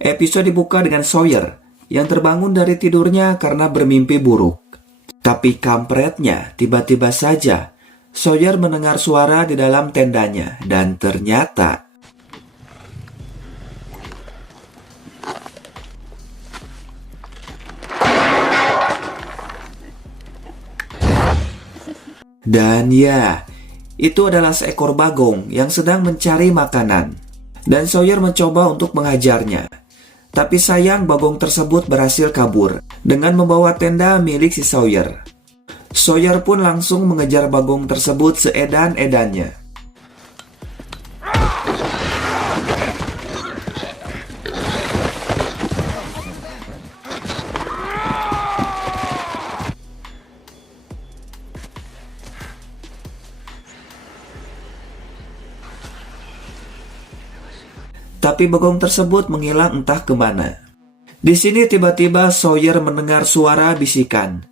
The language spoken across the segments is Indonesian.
Episode dibuka dengan Sawyer yang terbangun dari tidurnya karena bermimpi buruk. Tapi kampretnya, tiba-tiba saja Sawyer mendengar suara di dalam tendanya dan ternyata itu adalah seekor bagong yang sedang mencari makanan. Dan Sawyer mencoba untuk mengajarnya. Tapi sayang bagong tersebut berhasil kabur dengan membawa tenda milik si Sawyer. Sawyer pun langsung mengejar bagong tersebut seedan-edannya. Tapi bagong tersebut menghilang entah kemana. Di sini tiba-tiba Sawyer mendengar suara bisikan,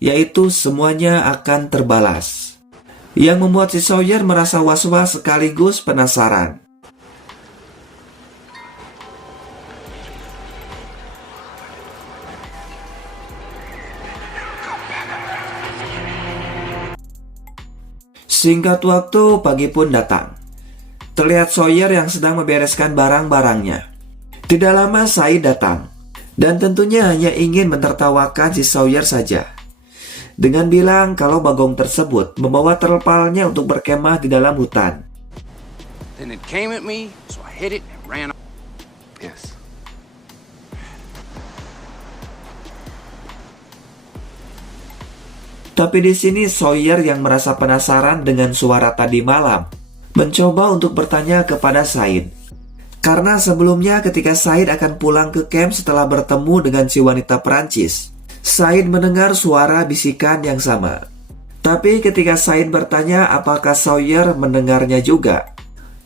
yaitu semuanya akan terbalas. Yang membuat si Sawyer merasa was-was sekaligus penasaran. Singkat waktu, pagi pun datang. Terlihat Sawyer yang sedang membereskan barang-barangnya. Tidak lama Said datang, dan tentunya hanya ingin mentertawakan si Sawyer saja. Dengan bilang kalau bagong tersebut membawa terpalnya untuk berkemah di dalam hutan. Then it came at me, so I hit it and ran off. Yes. Tapi di sini Sawyer yang merasa penasaran dengan suara tadi malam mencoba untuk bertanya kepada Said. Karena sebelumnya ketika Said akan pulang ke camp setelah bertemu dengan si wanita Perancis, Said mendengar suara bisikan yang sama. Tapi ketika Said bertanya apakah Sawyer mendengarnya juga,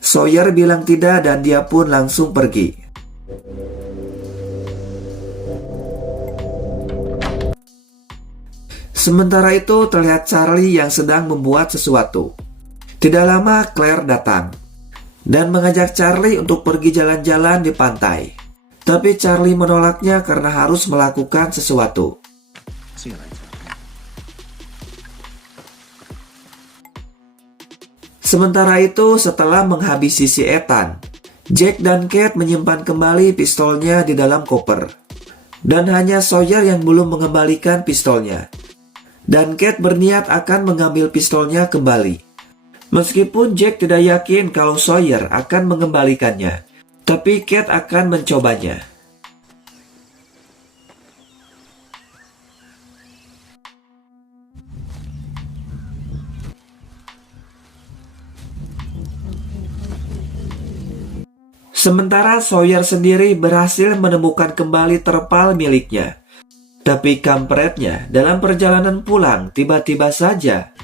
Sawyer bilang tidak dan dia pun langsung pergi. Sementara itu terlihat Charlie yang sedang membuat sesuatu. Tidak lama Claire datang dan mengajak Charlie untuk pergi jalan-jalan di pantai. Tapi Charlie menolaknya karena harus melakukan sesuatu. Sementara itu setelah menghabisi si Ethan, Jack dan Kate menyimpan kembali pistolnya di dalam koper. Dan hanya Sawyer yang belum mengembalikan pistolnya. Dan Kate berniat akan mengambil pistolnya kembali. Meskipun Jack tidak yakin kalau Sawyer akan mengembalikannya, tapi Kate akan mencobanya. Sementara Sawyer sendiri berhasil menemukan kembali terpal miliknya. Tapi kampretnya dalam perjalanan pulang tiba-tiba saja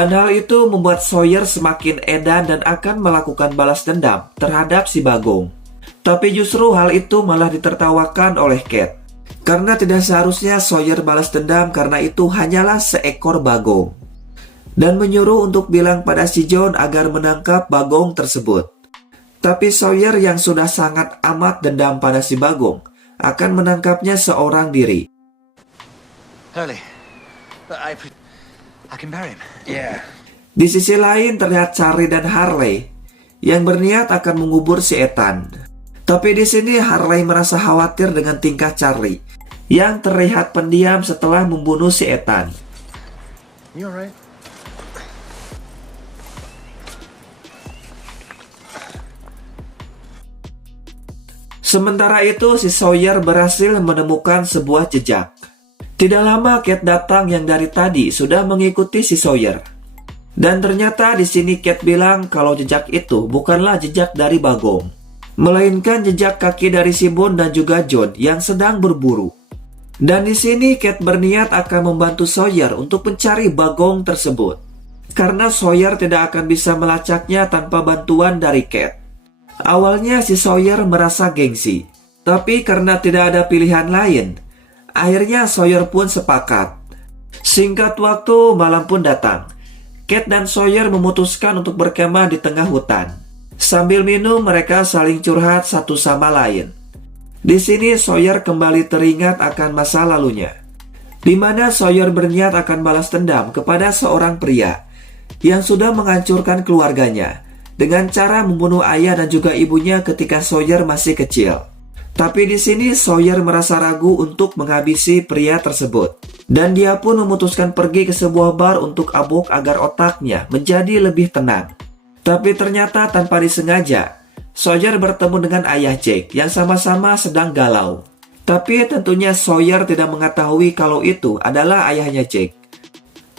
dan hal itu membuat Sawyer semakin edan dan akan melakukan balas dendam terhadap si bagong. Tapi justru hal itu malah ditertawakan oleh Kate. Karena tidak seharusnya Sawyer balas dendam karena itu hanyalah seekor bagong. Dan menyuruh untuk bilang pada si John agar menangkap bagong tersebut. Tapi Sawyer yang sudah sangat amat dendam pada si bagong akan menangkapnya seorang diri. Hurley, I can bury him. Yeah. Di sisi lain terlihat Charlie dan Harley yang berniat akan mengubur si Ethan. Tapi di sini Harley merasa khawatir dengan tingkah Charlie yang terlihat pendiam setelah membunuh si Ethan. You alright? Sementara itu si Sawyer berhasil menemukan sebuah jejak. Tidak lama Kate datang yang dari tadi sudah mengikuti si Sawyer. Dan ternyata di sini Kate bilang kalau jejak itu bukanlah jejak dari bagong, melainkan jejak kaki dari si Bond dan juga John yang sedang berburu. Dan di sini Kate berniat akan membantu Sawyer untuk mencari bagong tersebut. Karena Sawyer tidak akan bisa melacaknya tanpa bantuan dari Kate. Awalnya si Sawyer merasa gengsi, tapi karena tidak ada pilihan lain, akhirnya Sawyer pun sepakat. Singkat waktu, malam pun datang. Kate dan Sawyer memutuskan untuk berkemah di tengah hutan. Sambil minum, mereka saling curhat satu sama lain. Di sini Sawyer kembali teringat akan masa lalunya, di mana Sawyer berniat akan balas dendam kepada seorang pria yang sudah menghancurkan keluarganya dengan cara membunuh ayah dan juga ibunya ketika Sawyer masih kecil. Tapi di sini Sawyer merasa ragu untuk menghabisi pria tersebut, dan dia pun memutuskan pergi ke sebuah bar untuk abuk agar otaknya menjadi lebih tenang. Tapi ternyata tanpa disengaja, Sawyer bertemu dengan ayah Jake yang sama-sama sedang galau. Tapi tentunya Sawyer tidak mengetahui kalau itu adalah ayahnya Jake.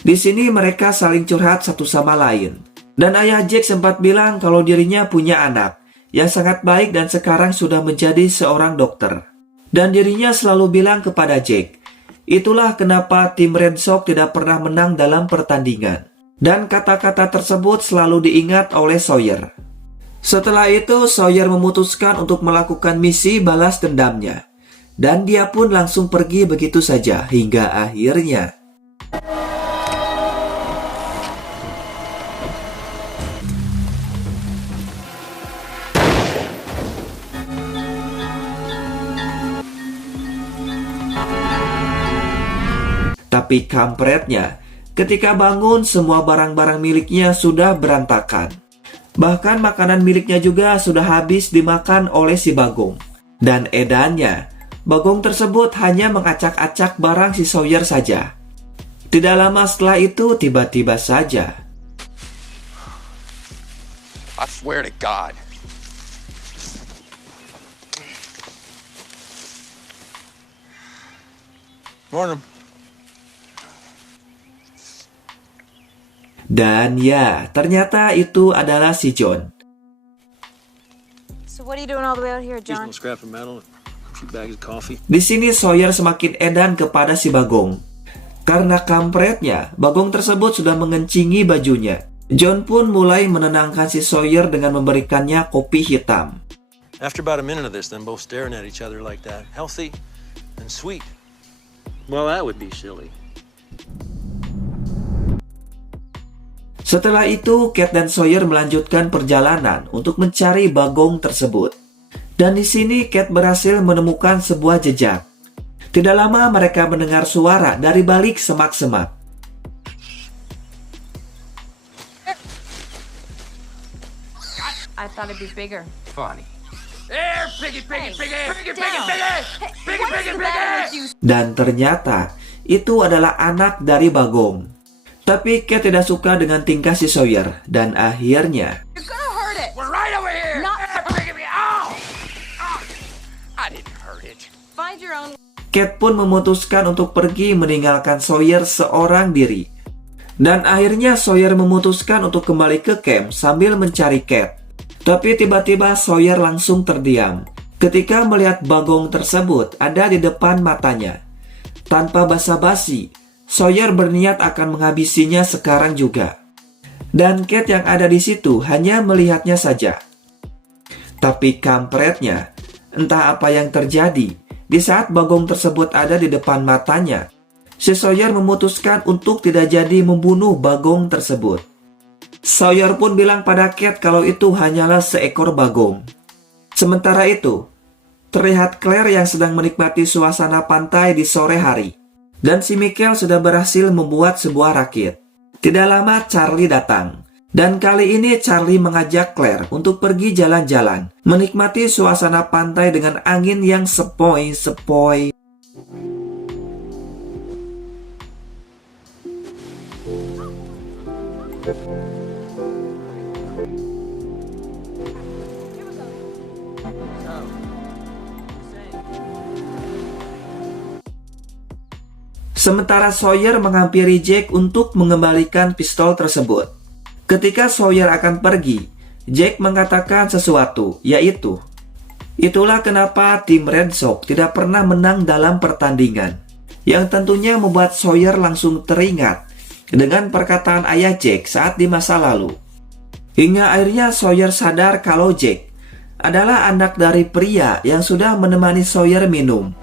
Di sini mereka saling curhat satu sama lain. Dan ayah Jake sempat bilang kalau dirinya punya anak yang sangat baik dan sekarang sudah menjadi seorang dokter. Dan dirinya selalu bilang kepada Jake, itulah kenapa tim Red Sox tidak pernah menang dalam pertandingan. Dan kata-kata tersebut selalu diingat oleh Sawyer. Setelah itu, Sawyer memutuskan untuk melakukan misi balas dendamnya. Dan dia pun langsung pergi begitu saja hingga akhirnya. Tapi kampretnya, ketika bangun semua barang-barang miliknya sudah berantakan. Bahkan makanan miliknya juga sudah habis dimakan oleh si Bagong. Dan edannya, Bagong tersebut hanya mengacak-acak barang si Sawyer saja. Tidak lama setelah itu tiba-tiba saja. I swear to God. Morning. Dan ya, ternyata itu adalah si John. So what are you doing all the way out here, Just John? a scrap of metal, a few bags of coffee. Di sini Sawyer semakin edan kepada si Bagong. Karena kampretnya, Bagong tersebut sudah mengencingi bajunya. John pun mulai menenangkan si Sawyer dengan memberikannya kopi hitam. After about a minute of this, them both staring at each other like that, healthy and sweet. Well, that would be silly. Setelah itu, Kate dan Sawyer melanjutkan perjalanan untuk mencari Bagong tersebut. Dan di sini Kate berhasil menemukan sebuah jejak. Tidak lama mereka mendengar suara dari balik semak-semak. I thought it'd be bigger. Funny. There, piggy, piggy, piggy, piggy, piggy, down. piggy, piggy, What's piggy, the matter piggy. with you? Dan ternyata, itu adalah anak dari Bagong. Tapi Kate tidak suka dengan tingkah si Sawyer. Dan akhirnya, You're gonna hurt it. We're right over here. Not- There, piggy, piggy. Ow! Ow! I didn't hurt it. Find your own. Kate pun memutuskan untuk pergi meninggalkan Sawyer seorang diri. Dan akhirnya Sawyer memutuskan untuk kembali ke camp sambil mencari Kate. Tapi tiba-tiba Sawyer langsung terdiam ketika melihat Bagong tersebut ada di depan matanya. Tanpa basa-basi, Sawyer berniat akan menghabisinya sekarang juga. Dan Kate yang ada di situ hanya melihatnya saja. Tapi kampretnya, entah apa yang terjadi, di saat Bagong tersebut ada di depan matanya, si Sawyer memutuskan untuk tidak jadi membunuh Bagong tersebut. Sawyer pun bilang pada Kate kalau itu hanyalah seekor Bagong. Sementara itu, terlihat Claire yang sedang menikmati suasana pantai di sore hari. Dan si Michael sudah berhasil membuat sebuah rakit. Tidak lama Charlie datang. Dan kali ini Charlie mengajak Claire untuk pergi jalan-jalan, menikmati suasana pantai dengan angin yang sepoi-sepoi. Sementara Sawyer menghampiri Jake untuk mengembalikan pistol tersebut. Ketika Sawyer akan pergi, Jake mengatakan sesuatu, yaitu, itulah kenapa tim Red Sox tidak pernah menang dalam pertandingan. yang tentunya membuat Sawyer langsung teringat dengan perkataan ayah Jack saat di masa lalu. Hingga akhirnya Sawyer sadar kalau Jack adalah anak dari pria yang sudah menemani Sawyer minum.